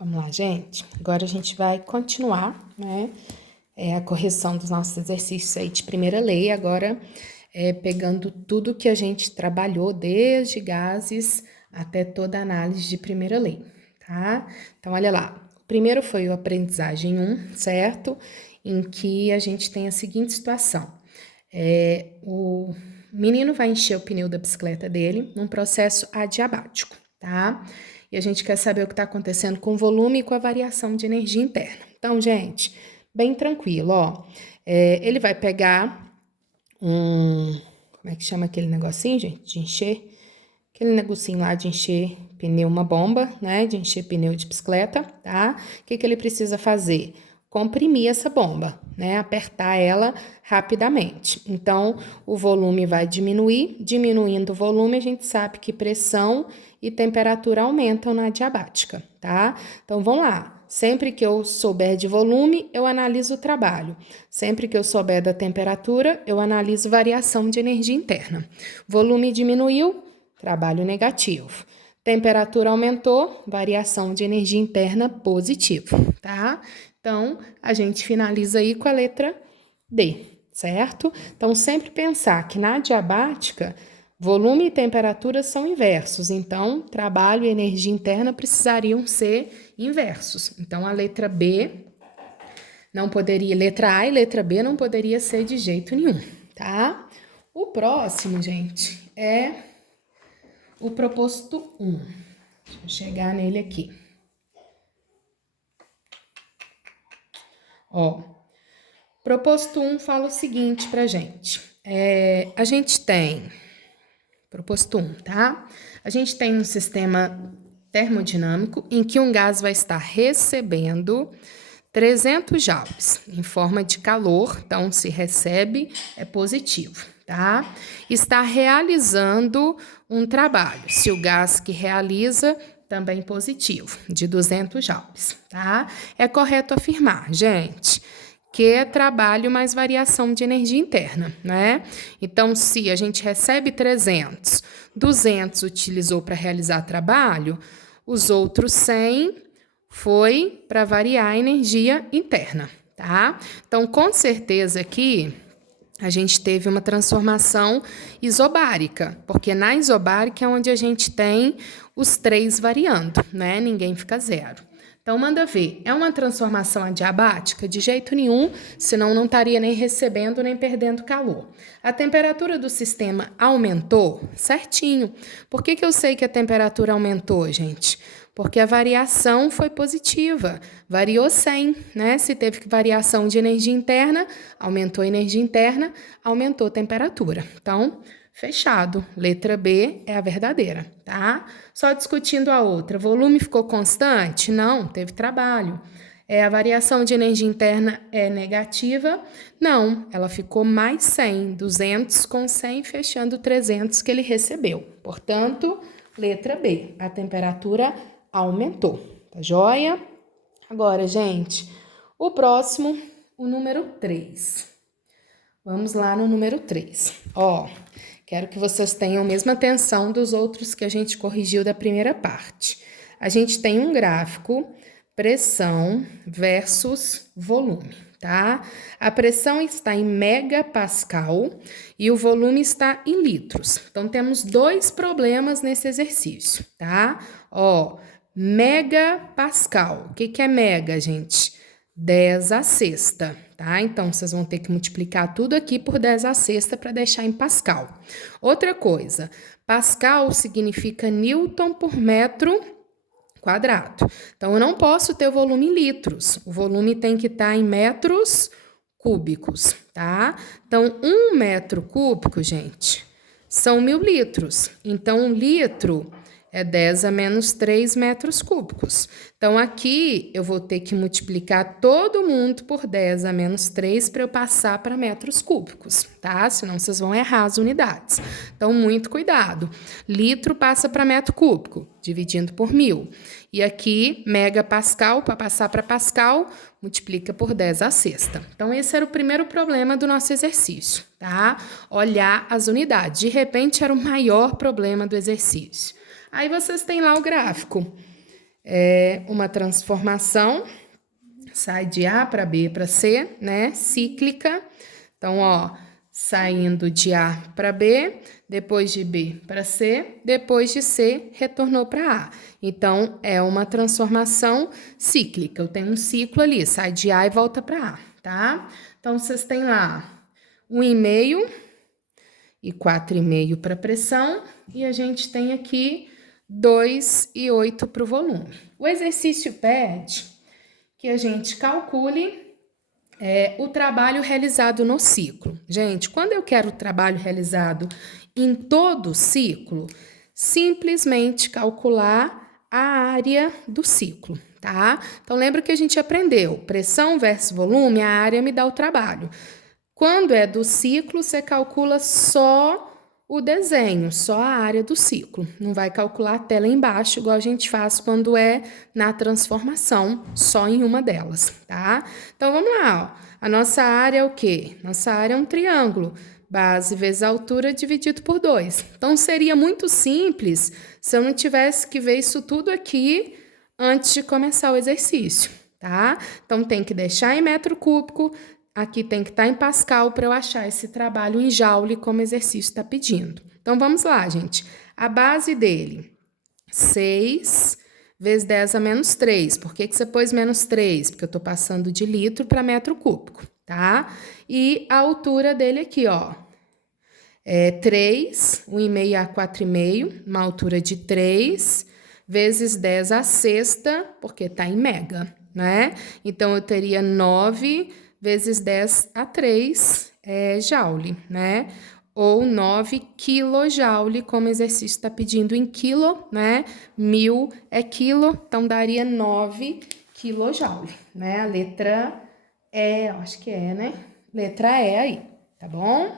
Vamos lá, gente. Agora a gente vai continuar, né? A correção dos nossos exercícios aí de primeira lei. Agora, pegando tudo que a gente trabalhou, desde gases até toda a análise de primeira lei, tá? Então, olha lá. O primeiro foi o aprendizagem 1, certo? Em que a gente tem a seguinte situação. O menino vai encher o pneu da bicicleta dele num processo adiabático, tá? E a gente quer saber o que está acontecendo com o volume e com a variação de energia interna. Então, gente, bem tranquilo, ó. Ele vai pegar como é que chama aquele negocinho, gente? De encher? Aquele negocinho lá de encher pneu, uma bomba, né? De encher pneu de bicicleta, tá? O que ele precisa fazer? Comprimir essa bomba, né? Apertar ela rapidamente. Então, o volume vai diminuir. Diminuindo o volume, a gente sabe que pressão e temperatura aumentam na adiabática, tá? Então, vamos lá. Sempre que eu souber de volume, eu analiso o trabalho. Sempre que eu souber da temperatura, eu analiso variação de energia interna. Volume diminuiu, trabalho negativo. Temperatura aumentou, variação de energia interna positivo, tá? Então, a gente finaliza aí com a letra D, certo? Então, sempre pensar que na adiabática, volume e temperatura são inversos, então trabalho e energia interna precisariam ser inversos. Então, a letra B não poderia, letra A e letra B não poderia ser de jeito nenhum, tá? O próximo, gente, é o proposto 1. Deixa eu chegar nele aqui. Ó, proposto 1 fala o seguinte pra gente. A gente tem, proposto 1, tá? A gente tem um sistema termodinâmico em que um gás vai estar recebendo 300 joules em forma de calor, então se recebe é positivo, tá? Está realizando um trabalho, se o gás que realiza também positivo, de 200 joules, tá? É correto afirmar, gente, que é trabalho mais variação de energia interna, né? Então, se a gente recebe 300, 200 utilizou para realizar trabalho, os outros 100 foi para variar a energia interna, tá? Então, com certeza aqui a gente teve uma transformação isobárica, porque na isobárica é onde a gente tem os 3 variando, né? Ninguém fica zero. Então, manda ver, é uma transformação adiabática? De jeito nenhum, senão não estaria nem recebendo nem perdendo calor. A temperatura do sistema aumentou? Certinho. Por que eu sei que a temperatura aumentou, gente? Porque a variação foi positiva, variou 100, né? Se teve variação de energia interna, aumentou a energia interna, aumentou a temperatura. Então, fechado. Letra B é a verdadeira, tá? Só discutindo a outra. Volume ficou constante? Não, teve trabalho. A variação de energia interna é negativa? Não, ela ficou mais 100, 200 com 100, fechando 300 que ele recebeu. Portanto, letra B, a temperatura aumentou, tá joia? Agora, gente, o próximo, o número 3. Vamos lá no número 3. Ó, quero que vocês tenham a mesma atenção dos outros que a gente corrigiu da primeira parte. A gente tem um gráfico, pressão versus volume, tá? A pressão está em megapascal e o volume está em litros. Então, temos 2 problemas nesse exercício, tá? Ó, megapascal. O que é mega, gente? 10 à sexta, tá? Então, vocês vão ter que multiplicar tudo aqui por 10 à sexta para deixar em pascal. Outra coisa, pascal significa newton por metro quadrado. Então, eu não posso ter o volume em litros. O volume tem que estar em metros cúbicos, tá? Então, 1 metro cúbico, gente, são 1000 litros. Então, 1 litro é 10 a menos 3 metros cúbicos. Então, aqui eu vou ter que multiplicar todo mundo por 10 a menos 3 para eu passar para metros cúbicos, tá? Senão vocês vão errar as unidades. Então, muito cuidado. Litro passa para metro cúbico, dividindo por 1000. E aqui, megapascal, para passar para pascal, multiplica por 10 à sexta. Então, esse era o primeiro problema do nosso exercício, tá? Olhar as unidades. De repente, era o maior problema do exercício. Aí vocês têm lá o gráfico. é uma transformação, sai de A para B para C, né? Cíclica. Então, ó, saindo de A para B, depois de B para C, depois de C, retornou para A. Então, é uma transformação cíclica. Eu tenho um ciclo ali, sai de A e volta para A, tá? Então, vocês têm lá 1,5 e 4,5 para pressão, e a gente tem aqui 2,8 para o volume. O exercício pede que a gente calcule o trabalho realizado no ciclo. Gente, quando eu quero o trabalho realizado em todo o ciclo, simplesmente calcular a área do ciclo, tá? Então, lembra que a gente aprendeu, pressão versus volume, a área me dá o trabalho. Quando é do ciclo, você calcula só o desenho, só a área do ciclo. Não vai calcular a tela embaixo, igual a gente faz quando é na transformação, só em uma delas, tá? Então, vamos lá, ó. A nossa área é o quê? Nossa área é um triângulo. Base vezes altura dividido por 2. Então, seria muito simples se eu não tivesse que ver isso tudo aqui antes de começar o exercício, tá? Então, tem que deixar em metro cúbico. Aqui tem que estar em Pascal para eu achar esse trabalho em Joule, como o exercício está pedindo. Então, vamos lá, gente. A base dele, 6 vezes 10 a menos 3. Por que você pôs menos 3? Porque eu estou passando de litro para metro cúbico, tá? E a altura dele aqui, ó, é 3, 1,5 a 4,5, uma altura de 3, vezes 10 a sexta, porque está em mega, né? Então, eu teria 9 vezes 10 a 3 joule, né? Ou 9 quilojoule, como o exercício está pedindo em quilo, né? 1.000 é quilo, então daria 9 quilojoule, né? A letra E, acho que é, né? Letra E aí, tá bom?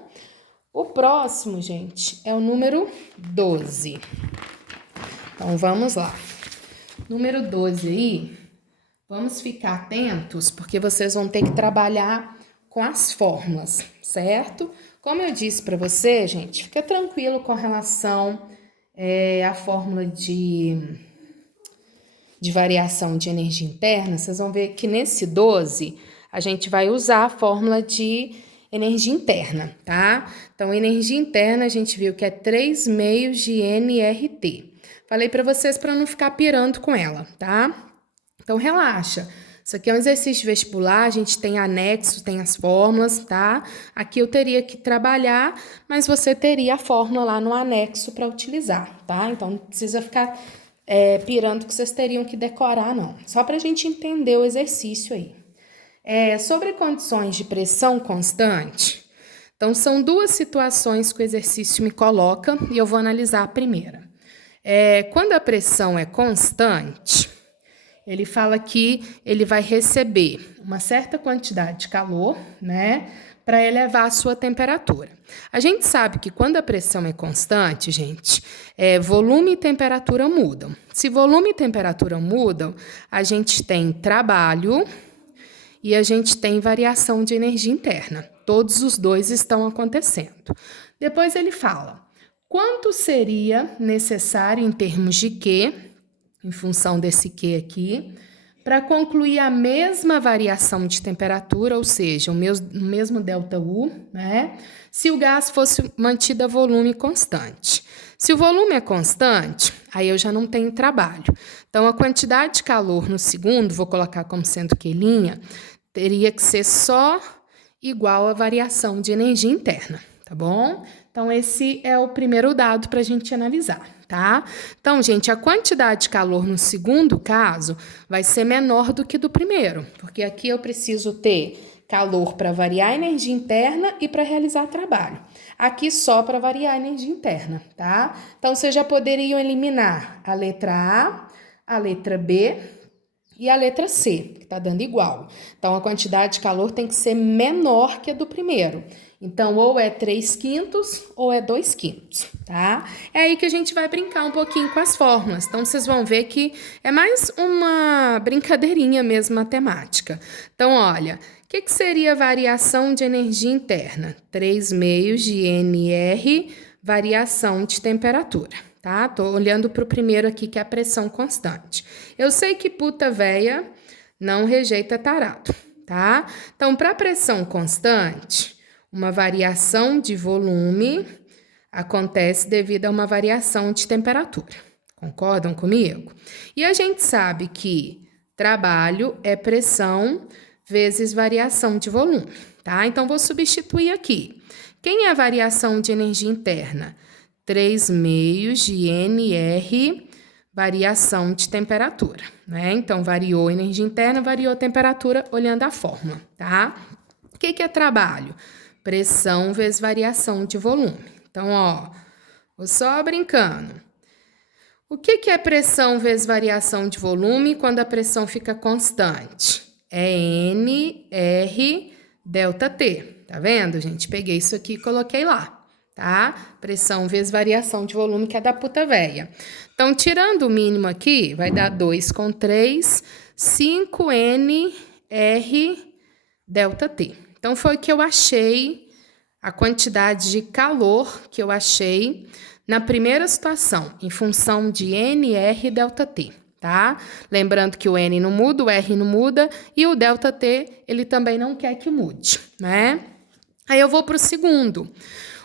O próximo, gente, é o número 12. Então, vamos lá. Número 12 aí, vamos ficar atentos, porque vocês vão ter que trabalhar com as fórmulas, certo? Como eu disse para você, gente, fica tranquilo com relação à fórmula de variação de energia interna. Vocês vão ver que nesse 12, a gente vai usar a fórmula de energia interna, tá? Então, energia interna, a gente viu que é 3 meios de nRT. Falei para vocês para não ficar pirando com ela, tá? Então, relaxa. Isso aqui é um exercício vestibular, a gente tem anexo, tem as fórmulas, tá? Aqui eu teria que trabalhar, mas você teria a fórmula lá no anexo para utilizar, tá? Então, não precisa ficar pirando que vocês teriam que decorar, não. Só para a gente entender o exercício aí. Sobre condições de pressão constante, então, são duas situações que o exercício me coloca e eu vou analisar a primeira. Quando a pressão é constante, ele fala que ele vai receber uma certa quantidade de calor, né, para elevar a sua temperatura. A gente sabe que quando a pressão é constante, gente, volume e temperatura mudam. Se volume e temperatura mudam, a gente tem trabalho e a gente tem variação de energia interna. Todos os dois estão acontecendo. Depois ele fala, quanto seria necessário em termos de Q, em função desse Q aqui, para concluir a mesma variação de temperatura, ou seja, o mesmo ΔU, né? Se o gás fosse mantido a volume constante. Se o volume é constante, aí eu já não tenho trabalho. Então, a quantidade de calor no segundo, vou colocar como sendo Q', teria que ser só igual à variação de energia interna, tá bom? Então, esse é o primeiro dado para a gente analisar, tá? Então, gente, a quantidade de calor no segundo caso vai ser menor do que do primeiro, porque aqui eu preciso ter calor para variar a energia interna e para realizar trabalho. Aqui só para variar a energia interna, tá? Então, vocês já poderiam eliminar a letra A, a letra B e a letra C, que está dando igual. Então, a quantidade de calor tem que ser menor que a do primeiro. Então, ou é 3/5 ou é 2/5, tá? É aí que a gente vai brincar um pouquinho com as fórmulas. Então, vocês vão ver que é mais uma brincadeirinha mesmo matemática. Então, olha, o que seria variação de energia interna? 3 meios de NR, variação de temperatura. tá? Tô olhando para o primeiro aqui, que é a pressão constante. Eu sei que puta véia não rejeita tarado, tá? Então, para pressão constante, uma variação de volume acontece devido a uma variação de temperatura. Concordam comigo? E a gente sabe que trabalho é pressão vezes variação de volume, tá? Então, vou substituir aqui. Quem é a variação de energia interna? 3/2 de NR, variação de temperatura, né? Então, variou energia interna, variou temperatura, olhando a fórmula, tá? O que é trabalho? Pressão vezes variação de volume. Então, ó, vou só brincando. O que é pressão vezes variação de volume quando a pressão fica constante? É NR delta T. Tá vendo, gente? Peguei isso aqui e coloquei lá, tá? Pressão vezes variação de volume, que é da puta véia. Então, tirando o mínimo aqui, vai dar 2 com 3, 5NR delta T. Então, foi o que eu achei, a quantidade de calor que eu achei na primeira situação, em função de NR delta T, tá? Lembrando que o N não muda, o R não muda e o delta T, ele também não quer que mude, né? Aí eu vou para o segundo.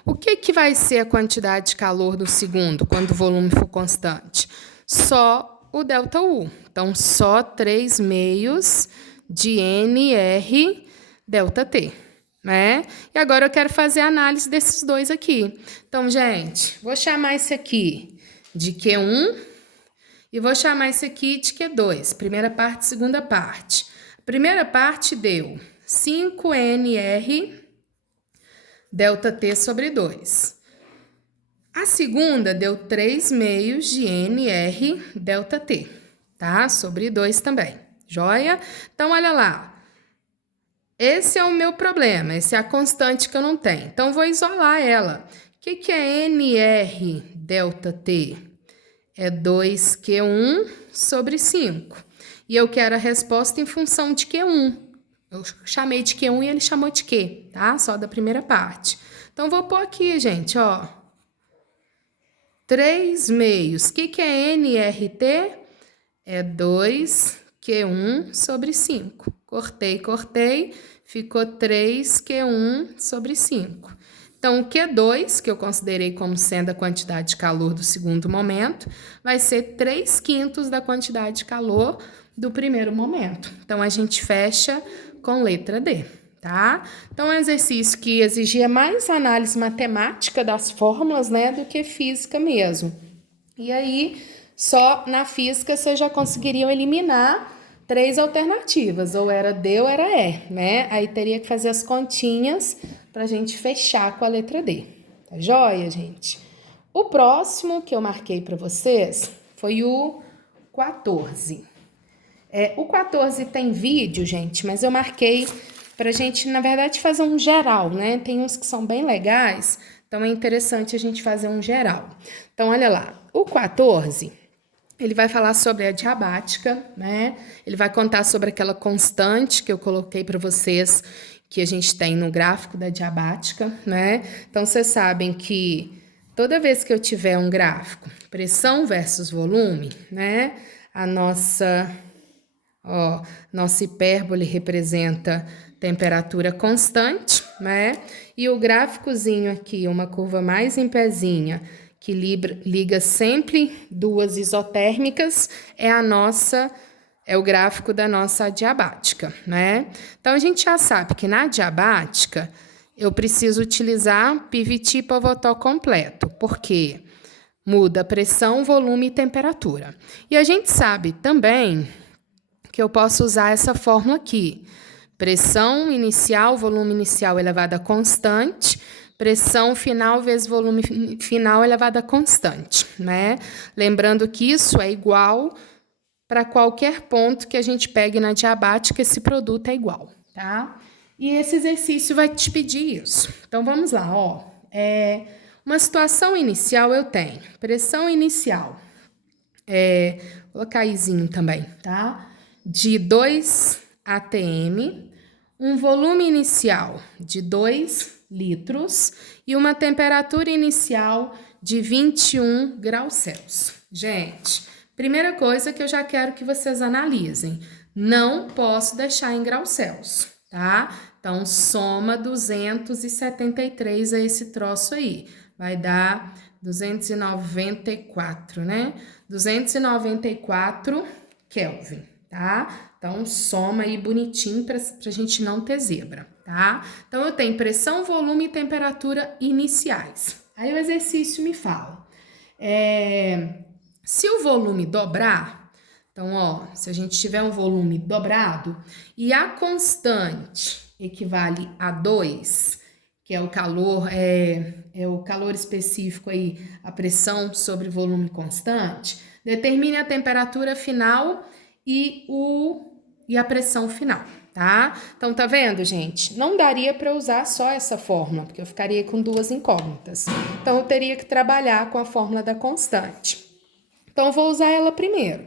O que vai ser a quantidade de calor do segundo, quando o volume for constante? Só o delta U. Então, só 3/2 de NR delta T, né? E agora eu quero fazer a análise desses dois aqui. Então, gente, vou chamar esse aqui de Q1 e vou chamar esse aqui de Q2. Primeira parte, segunda parte. A primeira parte deu 5NR delta T sobre 2. A segunda deu 3/2 de NR delta T, tá? Sobre 2 também. Joia? Então, olha lá. Esse é o meu problema, essa é a constante que eu não tenho. Então, vou isolar ela. O que é NR delta T? É 2Q1 sobre 5. E eu quero a resposta em função de Q1. Eu chamei de Q1 e ele chamou de Q, tá? Só da primeira parte. Então, vou pôr aqui, gente, ó. 3/2. O que é NRT? É 2Q1 sobre 5. Cortei, ficou 3Q1 sobre 5. Então, o Q2, que eu considerei como sendo a quantidade de calor do segundo momento, vai ser 3/5 da quantidade de calor do primeiro momento. Então, a gente fecha com letra D, tá? Então, é um exercício que exigia mais análise matemática das fórmulas, né, do que física mesmo. E aí, só na física vocês já conseguiriam eliminar 3 alternativas, ou era D ou era E, né? Aí teria que fazer as continhas pra gente fechar com a letra D. Tá joia, gente? O próximo que eu marquei para vocês foi o 14. O 14 tem vídeo, gente, mas eu marquei pra gente, na verdade, fazer um geral, né? Tem uns que são bem legais, então é interessante a gente fazer um geral. Então, olha lá, o 14... ele vai falar sobre a diabática, né? Ele vai contar sobre aquela constante que eu coloquei para vocês, que a gente tem no gráfico da diabática, né? Então, vocês sabem que toda vez que eu tiver um gráfico, pressão versus volume, né? A nossa hipérbole representa temperatura constante, né? E o gráficozinho aqui, uma curva mais em pezinha, que liga sempre duas isotérmicas, é o gráfico da nossa adiabática, né? Então, a gente já sabe que na adiabática eu preciso utilizar PVT pivotó completo, porque muda pressão, volume e temperatura. E a gente sabe também que eu posso usar essa fórmula aqui. Pressão inicial, volume inicial elevado a constante, pressão final vezes volume final elevado a constante, né? Lembrando que isso é igual para qualquer ponto que a gente pegue na diabática, esse produto é igual, tá? E esse exercício vai te pedir isso. Então, vamos lá, ó. Uma situação inicial eu tenho pressão inicial, vou colocar Izinho também, tá? De 2 atm, um volume inicial de 2 litros e uma temperatura inicial de 21 graus Celsius. Gente, primeira coisa que eu já quero que vocês analisem, não posso deixar em graus Celsius, tá? Então, soma 273 a esse troço aí, vai dar 294, né? 294 Kelvin, tá? Então, soma aí bonitinho pra gente não ter zebra, tá? Então, eu tenho pressão, volume e temperatura iniciais. Aí o exercício me fala, se o volume dobrar, então, ó, se a gente tiver um volume dobrado e a constante equivale a 2, que é o calor, é o calor específico aí, a pressão sobre volume constante, determine a temperatura final e a pressão final, tá? Então, tá vendo, gente? Não daria para usar só essa fórmula, porque eu ficaria com duas incógnitas. Então, eu teria que trabalhar com a fórmula da constante. Então, eu vou usar ela primeiro.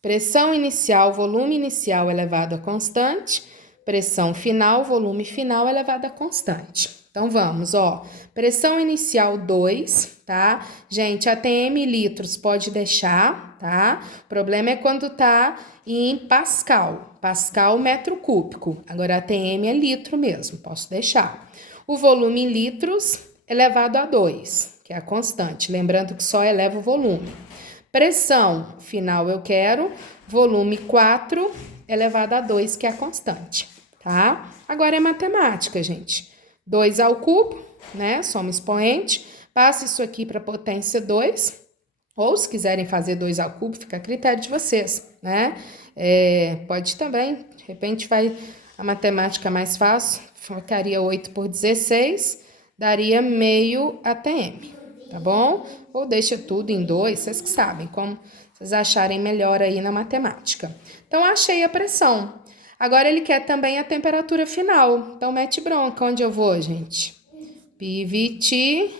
Pressão inicial, volume inicial elevado a constante. Pressão final, volume final elevado a constante. Então, vamos, ó. Pressão inicial 2, tá? Gente, ATM litros pode deixar, tá? O problema é quando tá em pascal. Pascal, metro cúbico. Agora, ATM é litro mesmo, posso deixar. O volume em litros elevado a 2, que é a constante. Lembrando que só eleva o volume. Pressão final eu quero, volume 4 elevado a 2, que é a constante, tá? Agora é matemática, gente. 2 ao cubo, né? Soma expoente. Passa isso aqui para potência 2. Ou se quiserem fazer 2 ao cubo, fica a critério de vocês, né? Pode também, de repente vai a matemática mais fácil. Ficaria 8 por 16, daria meio ATM. Tá bom? Ou deixa tudo em 2, vocês que sabem, como vocês acharem melhor aí na matemática. Então, achei a pressão. Agora, ele quer também a temperatura final. Então, mete bronca. Onde eu vou, gente? Piviti,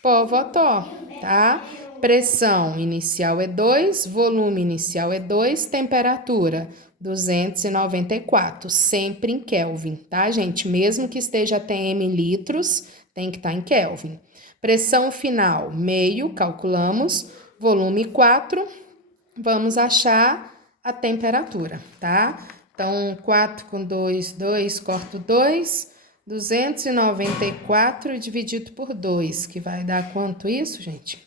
povotó, tá? Pressão inicial é 2, volume inicial é 2, temperatura 294, sempre em Kelvin, tá, gente? Mesmo que esteja ATM em litros, tem que estar em Kelvin. Pressão final, meio, calculamos. Volume 4, vamos achar a temperatura, tá? Então, 4 com 2, 2, corto 2, 294 dividido por 2, que vai dar quanto isso, gente?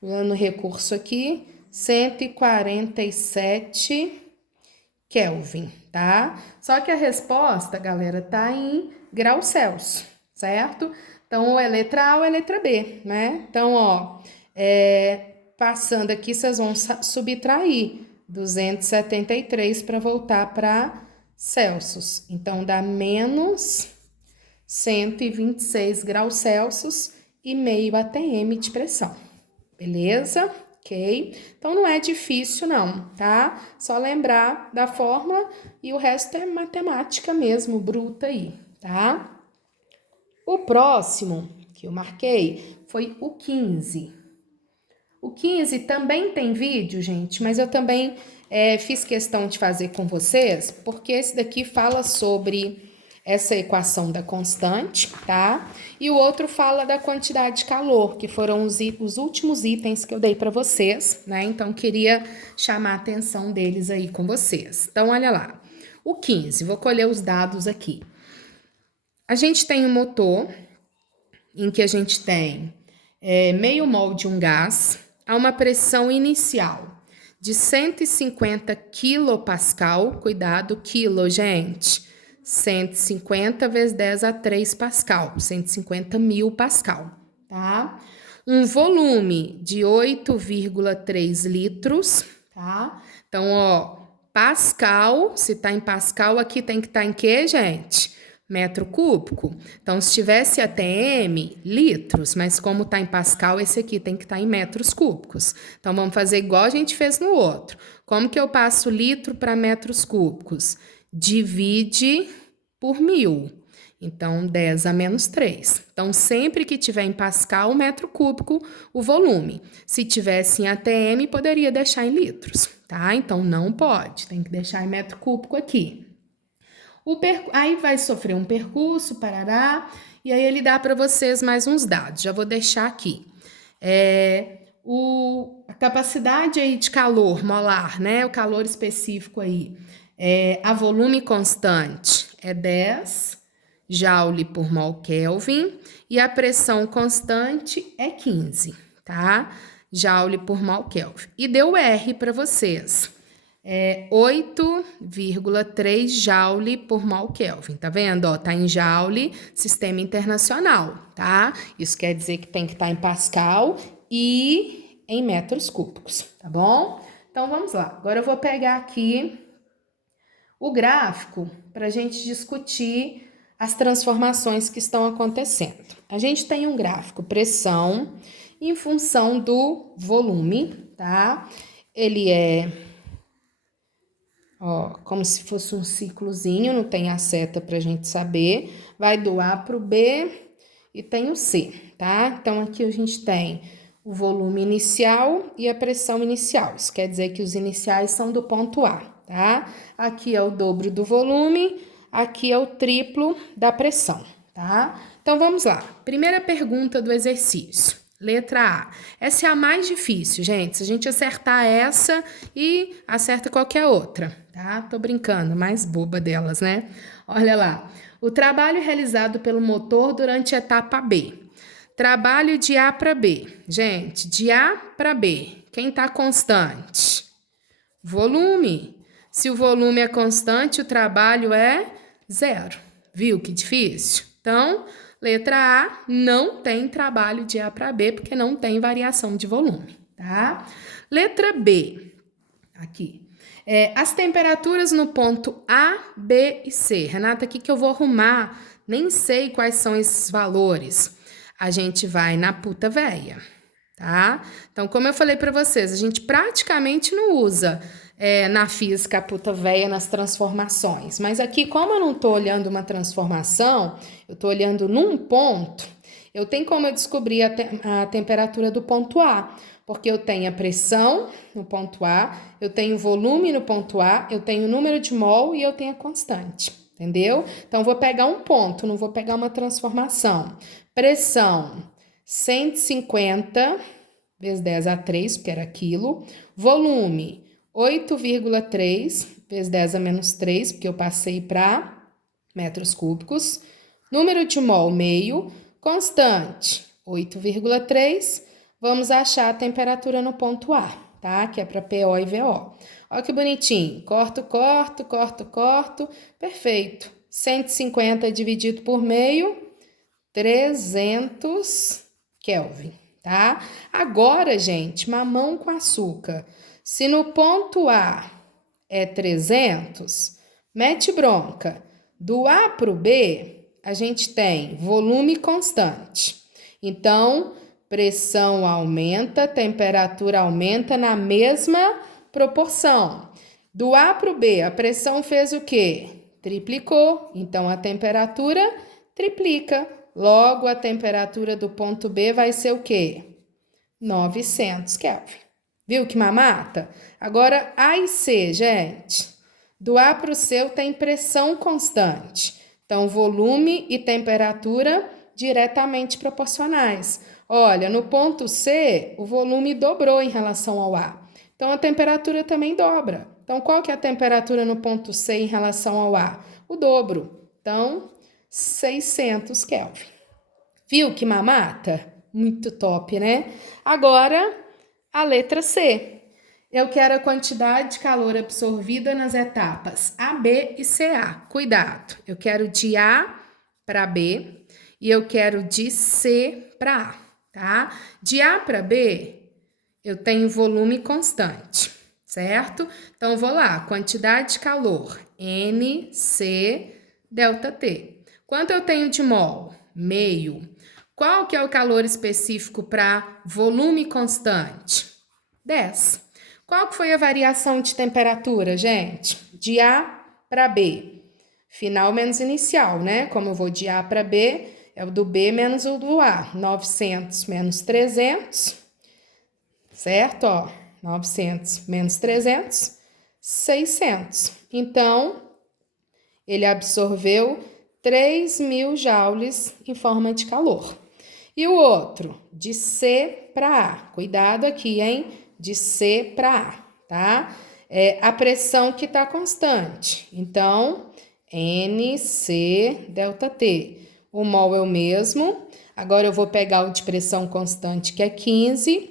No recurso aqui, 147 Kelvin, tá? Só que a resposta, galera, tá em graus Celsius, certo? Então, ou é letra A ou é letra B, né? Então, ó, passando aqui, vocês vão subtrair 273 para voltar para Celsius. Então, dá menos 126 graus Celsius e meio ATM de pressão. Beleza? Ok? Então, não é difícil não, tá? Só lembrar da fórmula e o resto é matemática mesmo, bruta aí, tá? O próximo que eu marquei foi o 15. O 15 também tem vídeo, gente, mas eu também fiz questão de fazer com vocês, porque esse daqui fala sobre essa equação da constante, tá? E o outro fala da quantidade de calor, que foram os últimos itens que eu dei para vocês, né? Então, queria chamar a atenção deles aí com vocês. Então, olha lá. O 15, vou colher os dados aqui. A gente tem um motor em que a gente tem meio mol de um gás a uma pressão inicial de 150 quilopascal, cuidado, quilo, gente, 150 vezes 10 a 3 pascal, 150 mil pascal, tá? Um volume de 8,3 litros, tá? Então, ó, pascal, se tá em pascal, aqui tem que estar em quê, gente? Metro cúbico. Então, se tivesse ATM, litros, mas como tá em pascal, esse aqui tem que estar em metros cúbicos. Então, vamos fazer igual a gente fez no outro. Como que eu passo litro para metros cúbicos? Divide por 1000. Então, 10 a menos 3. Então, sempre que tiver em pascal, metro cúbico, o volume. Se tivesse em ATM, poderia deixar em litros, tá? Então, não pode, tem que deixar em metro cúbico aqui. Aí vai sofrer um percurso, parará, E aí ele dá para vocês mais uns dados, já vou deixar aqui. A capacidade aí de calor molar, né? O calor específico aí, a volume constante é 10 joule por mol Kelvin e a pressão constante é 15, tá? Joule por mol Kelvin. E deu R para vocês. 8,3 joule por mol Kelvin, tá vendo? Ó, tá em joule, sistema internacional, tá? Isso quer dizer que tem que estar em Pascal e em metros cúbicos, tá bom? Então, vamos lá. Agora eu vou pegar aqui o gráfico para a gente discutir as transformações que estão acontecendo. A gente tem um gráfico pressão em função do volume, tá? Ele como se fosse um ciclozinho, não tem a seta para a gente saber. Vai do A para o B e tem o C, tá? Então, aqui a gente tem o volume inicial e a pressão inicial. Isso quer dizer que os iniciais são do ponto A, tá? Aqui é o dobro do volume, aqui é o triplo da pressão, tá? Então, vamos lá. Primeira pergunta do exercício. Letra A. Essa é a mais difícil, gente. Se a gente acertar essa e acerta qualquer outra, tá? Tô brincando, mais boba delas, né? Olha lá. O trabalho realizado pelo motor durante a etapa B. Trabalho de A para B. Gente, de A para B. Quem tá constante? Volume. Se o volume é constante, o trabalho é 0. Viu que difícil? Então, letra A não tem trabalho de A para B, porque não tem variação de volume, tá? Letra B, aqui. As temperaturas no ponto A, B e C. Renata, aqui que eu vou arrumar, nem sei quais são esses valores. A gente vai na puta véia, tá? Então, como eu falei para vocês, a gente praticamente não usa na física a puta véia nas transformações. Mas aqui, como eu não estou olhando uma transformação, eu estou olhando num ponto, eu tenho como eu descobrir a temperatura do ponto A, porque eu tenho a pressão no ponto A, eu tenho o volume no ponto A, eu tenho o número de mol e eu tenho a constante, entendeu? Então, vou pegar um ponto, não vou pegar uma transformação. Pressão, 150 vezes 10 a 3, porque era quilo. Volume, 8,3 vezes 10 a menos 3, porque eu passei para metros cúbicos. Número de mol, meio. Constante, 8,3. Vamos achar a temperatura no ponto A, tá? Que é para PO e VO. Olha que bonitinho. Corto. Perfeito. 150 dividido por meio, 300 Kelvin, tá? Agora, gente, mamão com açúcar. Se no ponto A é 300, mete bronca. Do A para o B, a gente tem volume constante. Então, pressão aumenta, temperatura aumenta na mesma proporção. Do A para o B, a pressão fez o quê? Triplicou. Então, a temperatura triplica. Logo, a temperatura do ponto B vai ser o quê? 900 Kelvin. Viu que mamata? Agora, A e C, gente. Do A para o C tem pressão constante. Então, volume e temperatura diretamente proporcionais. Olha, no ponto C, o volume dobrou em relação ao A. Então, a temperatura também dobra. Então, qual que é a temperatura no ponto C em relação ao A? O dobro. Então, 600 Kelvin. Viu que mamata? Muito top, né? Agora, a letra C. Eu quero a quantidade de calor absorvida nas etapas A, B e CA. Cuidado, eu quero de A para B e eu quero de C para A, tá? De A para B, eu tenho volume constante, certo? Então, vou lá, quantidade de calor, NC delta T. Quanto eu tenho de mol? Meio. Qual que é o calor específico para volume constante? 10. Qual que foi a variação de temperatura, gente? De A para B. Final menos inicial, né? Como eu vou de A para B, é o do B menos o do A. 900 menos 300, certo? Ó, 900 menos 300, 600. Então, ele absorveu 3.000 joules em forma de calor. E o outro, de C para A. Cuidado aqui, hein? De C para A, tá? É a pressão que está constante. Então, NC ΔT. O mol é o mesmo. Agora eu vou pegar o de pressão constante, que é 15.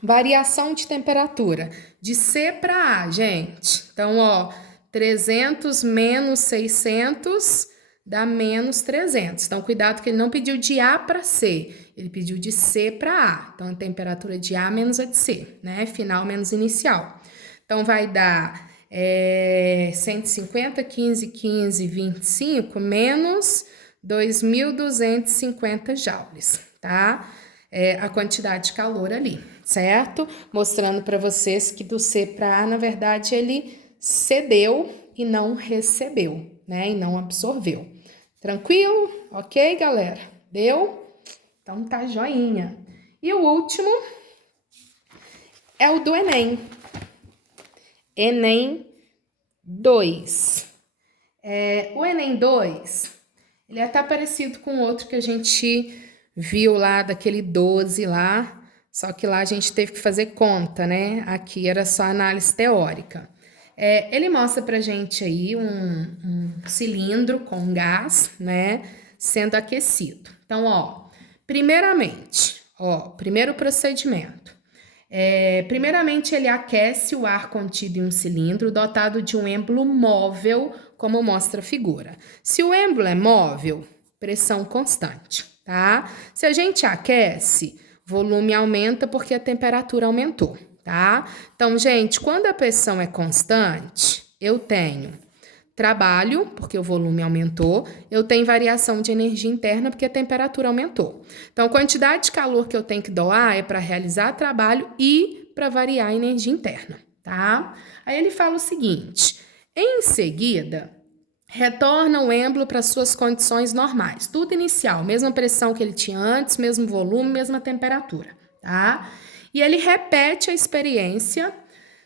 Variação de temperatura, de C para A, gente. Então, ó, 300 menos 600 dá menos 300. Então, cuidado que ele não pediu de A para C, ele pediu de C para A. Então, a temperatura de A menos a de C, né? Final menos inicial. Então, vai dar 150, 15, 15, 25, menos 2.250 joules, tá? A quantidade de calor ali, certo? Mostrando para vocês que do C para A, na verdade, ele cedeu e não recebeu, né? E não absorveu. Tranquilo? Ok, galera? Deu? Então tá joinha. E o último é o do Enem. Enem 2. O Enem 2, ele é até parecido com outro que a gente viu lá, daquele 12 lá, só que lá a gente teve que fazer conta, né? Aqui era só análise teórica. Ele mostra pra gente aí um cilindro com gás, né, sendo aquecido. Então, ó, primeiramente, primeiro procedimento. Primeiramente, ele aquece o ar contido em um cilindro dotado de um êmbolo móvel, como mostra a figura. Se o êmbolo é móvel, pressão constante, tá? Se a gente aquece, volume aumenta porque a temperatura aumentou, tá? Então, gente, quando a pressão é constante, eu tenho trabalho, porque o volume aumentou, eu tenho variação de energia interna, porque a temperatura aumentou. Então, a quantidade de calor que eu tenho que doar é para realizar trabalho e para variar a energia interna, tá? Aí ele fala o seguinte: em seguida, retorna o êmbolo para suas condições normais. Tudo inicial, mesma pressão que ele tinha antes, mesmo volume, mesma temperatura, tá? E ele repete a experiência,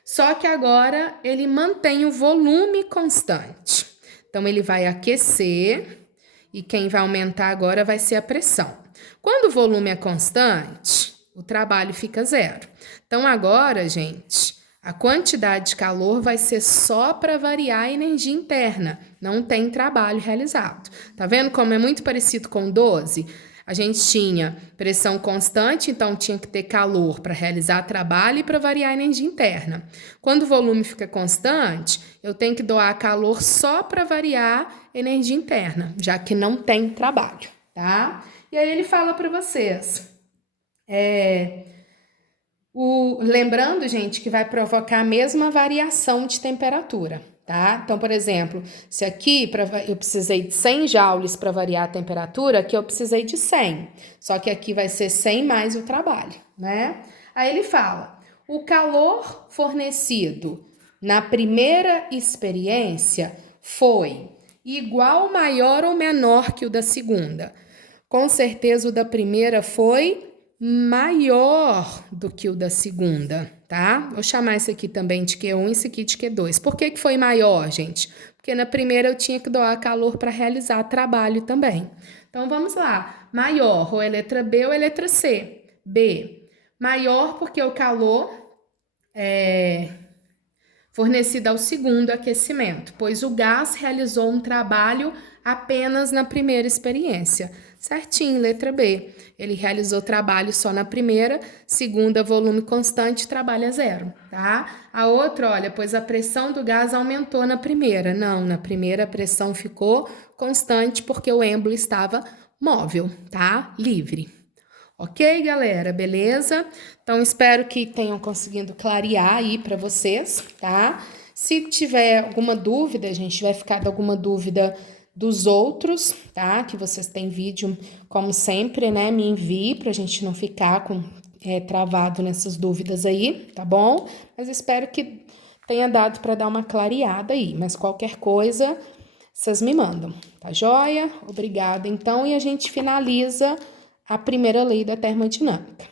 só que agora ele mantém o volume constante. Então, ele vai aquecer e quem vai aumentar agora vai ser a pressão. Quando o volume é constante, o trabalho fica zero. Então, agora, gente, a quantidade de calor vai ser só para variar a energia interna. Não tem trabalho realizado. Tá vendo como é muito parecido com 12? A gente tinha pressão constante, então tinha que ter calor para realizar trabalho e para variar a energia interna. Quando o volume fica constante, eu tenho que doar calor só para variar energia interna, já que não tem trabalho, tá? E aí ele fala para vocês, lembrando, gente, que vai provocar a mesma variação de temperatura, tá? Então, por exemplo, se aqui eu precisei de 100 joules para variar a temperatura, aqui eu precisei de 100. Só que aqui vai ser 100 mais o trabalho, né? Aí ele fala, o calor fornecido na primeira experiência foi igual, maior ou menor que o da segunda. Com certeza o da primeira foi maior do que o da segunda, tá? Vou chamar esse aqui também de Q1 e esse aqui de Q2. Por que foi maior, gente? Porque na primeira eu tinha que doar calor para realizar trabalho também. Então, vamos lá. Maior, ou é letra B ou é letra C? B. Maior porque o calor é fornecido ao segundo aquecimento, pois o gás realizou um trabalho apenas na primeira experiência. Certinho, letra B. Ele realizou trabalho só na primeira, segunda, volume constante, trabalho a zero, tá? A outra, olha, pois a pressão do gás aumentou na primeira. Não, na primeira a pressão ficou constante porque o êmbolo estava móvel, tá? Livre. Ok, galera? Beleza? Então, espero que tenham conseguido clarear aí para vocês, tá? Se tiver alguma dúvida, a gente vai ficar de alguma dúvida dos outros, tá? Que vocês têm vídeo, como sempre, né? Me envie pra gente não ficar travado nessas dúvidas aí, tá bom? Mas espero que tenha dado para dar uma clareada aí. Mas qualquer coisa, vocês me mandam, tá joia? Obrigada, então. E a gente finaliza a primeira lei da termodinâmica.